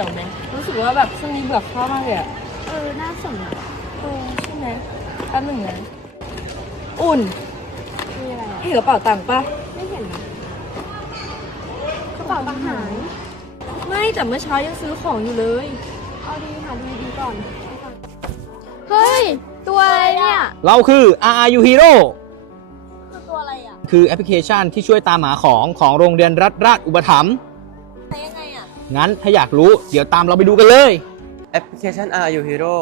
ตี๋ยวไหมรู้สึกว่าแบบช่วงนี้เบื่อข้าวมากเลยอะเออน่าสนอะเออใช่ไหมแป๊บหนึ่งนะอุ่นมีอะไรอะเห็นกระเป๋าตังค์ปะไม่เห็นนะกระเป๋าตังค์หายไม่แต่เมื่อเช้ายังซื้อของอยู่เลย เอาดีหาดูดีๆก่อน เฮ้ย ตัวอะไรเนี่ย เราคือ RRU Hero คือตัวอะไรอะ คือแอปพลิเคชันที่ช่วยตามหาของของโรงเรียนรัฐราชอุปถัมภ์ใช้ยังไงอะงั้นถ้าอยากรู้เดี๋ยวตามเราไปดูกันเลย แอปพลิเคชัน RU Hero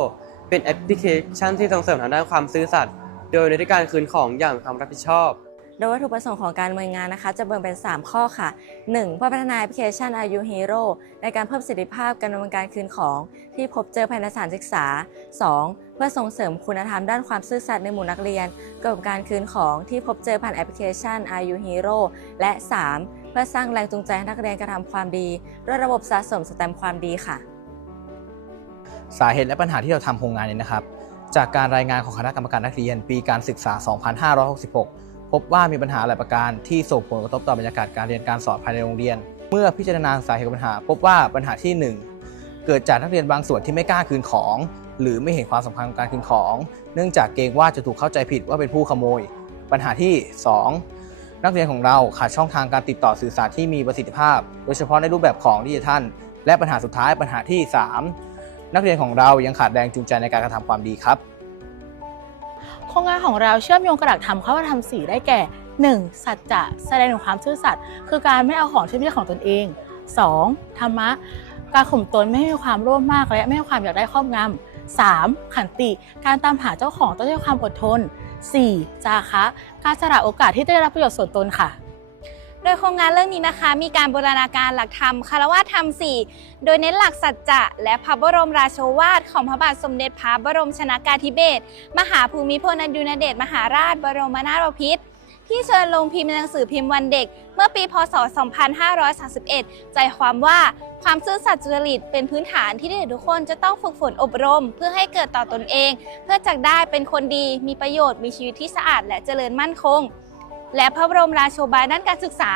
เป็นแอปพลิเคชันที่ส่งเสริมทางด้านความซื่อสัตย์โดยในที่การคืนของอย่างมีความรับผิดชอบ โดยวัตถุประสงค์ของการดำเนินงานนะคะ จะแบ่งเป็น 3 ข้อค่ะ 1. เพื่อพัฒนาแอปพลิเคชัน RU Hero ในการเพิ่มประสิทธิภาพการดำเนินการคืนของที่พบเจอภายในสถานศึกษา 2. เพื่อส่งเสริมคุณธรรมด้านความซื่อสัตย์ในหมู่นักเรียนเกี่ยวกับการคืนของที่พบเจอผ่านแอปพลิเคชัน RU Hero และ 3. เพื่อสร้างแรงจูงใจให้นักเรียนกระทำความดีด้วยระบบสะสมสแตมป์ความดีค่ะ สาเหตุและปัญหาที่เราทำโครงงานนี้นะครับ จากการรายงานของคณะกรรมการนักเรียน ปีการศึกษา 2566 พบว่ามีปัญหาหลายประการที่ส่งผลกระทบต่อบรรยากาศการเรียนการสอนภายในโรงเรียน เมื่อพิจารณาสาเหตุปัญหา พบว่าปัญหาที่ 1 เกิดจากนักเรียนบางส่วนที่ไม่กล้าคืนของ หรือไม่เห็นความสำคัญของการคืนของ เนื่องจากเกรงว่าจะถูกเข้าใจผิดว่าเป็นผู้ขโมย ปัญหาที่ 2 นักเรียนของเราขาดช่องทางการติดต่อสื่อสารที่มีประสิทธิภาพ โดยเฉพาะในรูปแบบของดิจิทัล และปัญหาสุดท้ายปัญหาที่ 3 นักเรียนของเรายังขาดแรงจูงใจในการกระทำความดีครับ โครงงานของเราเชื่อมโยงกระดักธรรมเข้ามาทำสีได้แก่ 1. สัจจะแสดงถึงความซื่อสัตย์คือการไม่เอาของที่ไม่ใช่ของตนเอง 2. ธรรมะ การข่มตนไม่ให้มีความโลภมากและไม่ให้ความอยากได้ครอบงำ 3. ขันติ การตามหาเจ้าของต้องใช้ความอดทน 4. จาคะการสละโอกาสที่ได้รับประโยชน์ส่วนตนค่ะ โดยโครงงานเรื่องนี้นะคะ มีการบูรณาการหลักธรรมคารวะธรรม 4 โดยเน้นหลักสัจจะและพระบรมราโชวาทของพระบาทสมเด็จพระบรมชนากาธิเบศรมหาภูมิพลอดุลยเดชมหาราชบรมนาถบพิตร ที่เชิญลงพิมพ์ในหนังสือพิมพ์วันเด็ก เมื่อปี พศ 2531 ใจความว่าความซื่อสัตย์สุจริตเป็นพื้นฐานที่เด็กทุกคนจะต้องฝึกฝนอบรม เพื่อให้เกิดต่อตนเอง เพื่อจักได้เป็นคนดีมีประโยชน์มีชีวิตที่สะอาดและเจริญมั่นคง และพระบรมราโชบายด้านการศึกษา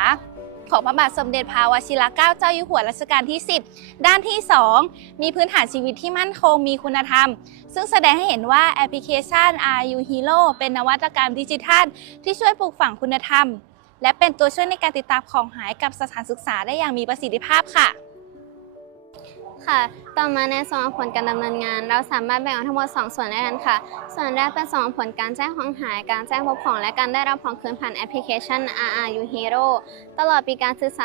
ของพระบาทสมเด็จพระวชิรเกล้าเจ้าอยู่หัวรัชกาลที่ 10 ด้านที่ 2 มีพื้นฐานชีวิตที่มั่นคงมีคุณธรรม ซึ่งแสดงให้เห็นว่าแอปพลิเคชัน RU Hero เป็นนวัตกรรมดิจิทัล ที่ช่วยปลูกฝังคุณธรรม และเป็นตัวช่วยในการติดตามของหายกับสถานศึกษาได้อย่างมีประสิทธิภาพค่ะ ค่ะ ต่อมาในส่วนของผลการดำเนินงาน เราสามารถแบ่งออกทั้งหมด 2 ส่วนด้วยกันค่ะ ส่วนแรกเป็นส่วนผลการแจ้งของหาย การแจ้งพบของ และการได้รับของคืนผ่านแอปพลิเคชัน RRU Hero ตลอดปีการศึกษา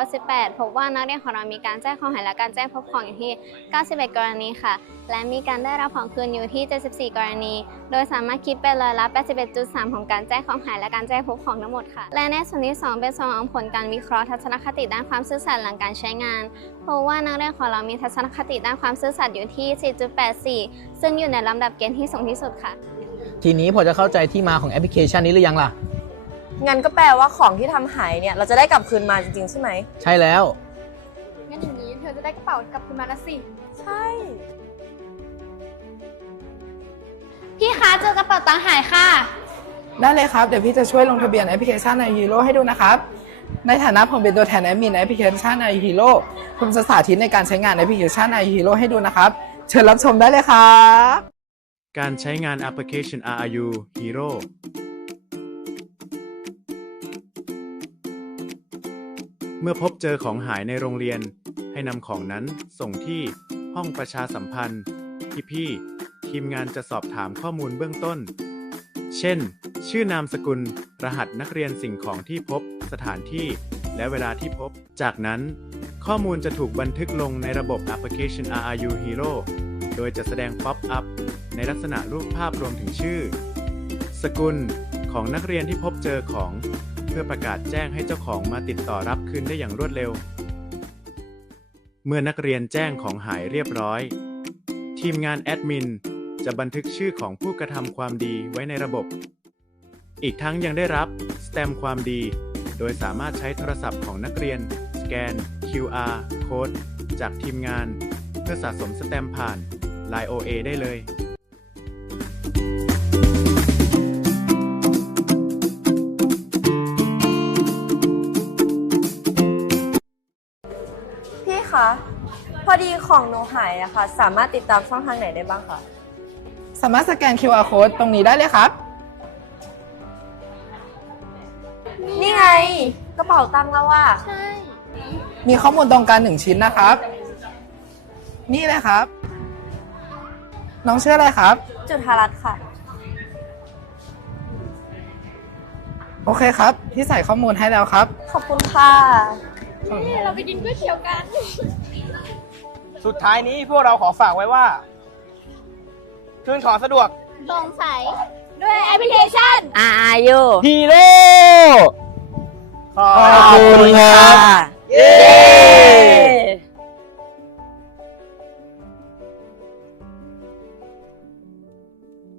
2518 พบว่านักเรียนของเรามีการแจ้งของหายและการแจ้งพบของอยู่ที่ 91 กรณีค่ะ และมีการได้รับของคืนอยู่ที่ 74 กรณี โดยสามารถคิดเป็นร้อยละ 81.3 ของการแจ้งของหายและการแจ้งพบของทั้งหมดค่ะ และในส่วนที่ 2 เป็นส่วนของผลการวิเคราะห์ทัศนคติด้านความซื่อสัตย์หลังการใช้งานพราะว่านักเรียนของเรามีทัศนคติด้านความซื่อสัตย์อยู่ที่ 4.84 ซึ่งอยู่ในลำดับเกณฑ์ที่สูงที่สุดค่ะ ทีนี้พอจะเข้าใจที่มาของแอปพลิเคชันนี้หรือยังล่ะ งั้นก็แปลว่าของที่ทำหายเนี่ย เราจะได้กลับคืนมาจริงๆ ใช่ไหม ใช่แล้ว งั้นอย่างนี้เธอจะได้กระเป๋ากลับคืนมาแล้วสิ ใช่ พี่คะเจอกระเป๋าตังค์หายค่ะ ได้เลยครับ เดี๋ยวพี่จะช่วยลงทะเบียนแอปพลิเคชันในฮีโร่ให้ดูนะครับ ในฐานะผมเป็นตัวแทนแอดมินแอปพลิเคชันในฮีโร่ผมจะสาธิตในการใช้งานแอปพลิเคชันในฮีโร่ให้ดูนะครับ เชิญรับชมได้เลยครับการใช้งานแอปพลิเคชัน RRU Hero เมื่อพบเจอของหายในโรงเรียน ให้นำของนั้นส่งที่ห้องประชาสัมพันธ์ ที่พี่ ทีมงานจะสอบถามข้อมูลเบื้องต้น เช่น ชื่อนามสกุล รหัสนักเรียนสิ่งของที่พบ สถานที่ และเวลาที่พบ จากนั้น ข้อมูลจะถูกบันทึกลงในระบบแอปพลิเคชัน RRU Hero โดยจะแสดงป๊อปอัพในลักษณะรูปภาพรวมถึงชื่อ สกุลของนักเรียนที่พบเจอของ เพื่อประกาศแจ้งให้เจ้าของมาติดต่อรับคืนได้อย่างรวดเร็ว เมื่อนักเรียนแจ้งของหายเรียบร้อย ทีมงานแอดมิน จะบันทึกชื่อของผู้กระทำความดีไว้ในระบบ อีกทั้งยังได้รับสแตมความดี โดยสามารถใช้โทรศัพท์ของนักเรียน สแกน QR Code จากทีมงาน เพื่อสะสมสแตมผ่าน Line OA ได้เลยพี่คะ พอดีของหนูหายอะค่ะสามารถติดตามช่องทางไหนได้บ้างคะ สามารถสแกน QR code ตรงนี้ได้เลยครับ นี่ไงกระเป๋าตังค์แล้วว่าใช่ มีข้อมูลตรงกันหนึ่งชิ้นนะครับ นี่เลยครับ น้องชื่ออะไรครับ จุธารัตน์ค่ะ โอเคครับพี่ใส่ข้อมูลให้แล้วครับ ขอบคุณค่ะสุดท้ายนี้พวกเราขอฝากไว้ว่า คืนของสะดวกสงสัยด้วยแอปพลิเคชัน RRU ฮีโร่ขอบคุณครับ เย้